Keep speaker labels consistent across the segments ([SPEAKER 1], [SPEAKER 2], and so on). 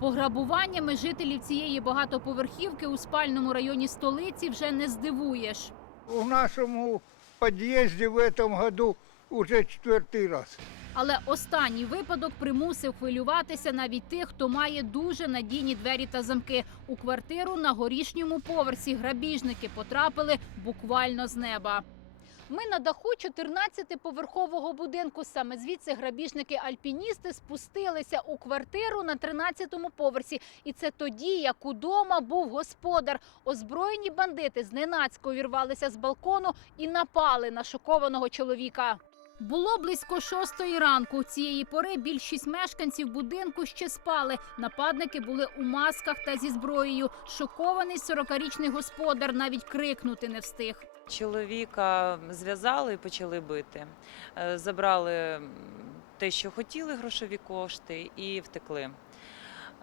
[SPEAKER 1] Пограбуваннями жителів цієї багатоповерхівки у спальному районі столиці вже не здивуєш.
[SPEAKER 2] У нашому під'їзді в этом году уже четвертий раз.
[SPEAKER 1] Але останній випадок примусив хвилюватися навіть тих, хто має дуже надійні двері та замки. У квартиру на горішньому поверсі грабіжники потрапили буквально з неба. Ми на даху 14-поверхового будинку. Саме звідси грабіжники-альпіністи спустилися у квартиру на 13-му поверсі. І це тоді, як удома був господар. Озброєні бандити зненацько увірвалися з балкону і напали на шокованого чоловіка. Було близько шостої ранку. Цієї пори більшість мешканців будинку ще спали. Нападники були у масках та зі зброєю. Шокований 40-річний господар навіть крикнути не встиг.
[SPEAKER 3] Чоловіка зв'язали і почали бити. Е, Забрали те, що хотіли, грошові кошти, і втекли.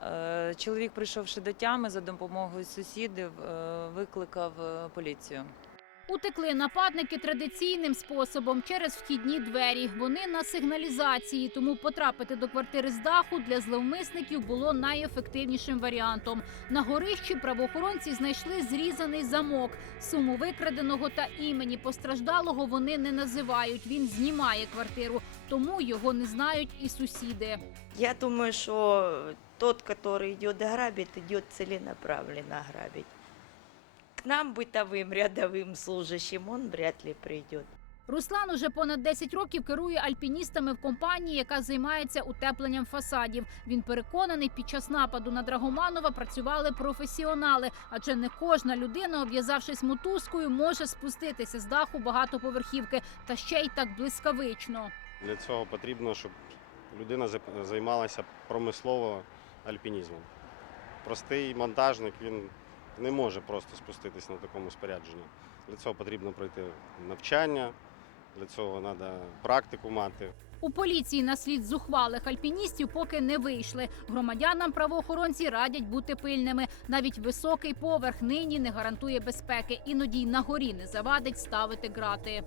[SPEAKER 3] Е, Чоловік, прийшовши до тями за допомогою сусідів, е, викликав поліцію.
[SPEAKER 1] Утекли нападники традиційним способом через вхідні двері. Вони на сигналізації, тому потрапити до квартири з даху для зловмисників було найефективнішим варіантом. На горищі правоохоронці знайшли зрізаний замок. Суму викраденого та імені постраждалого вони не називають. Він знімає квартиру, тому його не знають і сусіди.
[SPEAKER 4] Я думаю, что тот, который идет грабить, идет целенаправленно грабить К нам, бытовым, рядовым служащим, он вряд ли придет.
[SPEAKER 1] Руслан уже понад 10 років керує альпіністами в компанії, яка займається утепленням фасадів. Він переконаний, під час нападу на Драгоманова працювали професіонали, адже не кожна людина, обв'язавшись мотузкою, може спуститися з даху багатоповерхівки та ще й так блискавично.
[SPEAKER 5] Для цього потрібно, щоб людина зай- займалася промислово альпінізмом. Простий монтажник він не може просто спуститись на такому спорядженні. Для цього потрібно пройти навчання, для цього треба практику мати.
[SPEAKER 1] У поліції на слід зухвалих альпіністів поки не вийшли. Громадянам правоохоронці радять бути пильними. Навіть високий поверх нині не гарантує безпеки. Іноді й на горі не завадить ставити грати.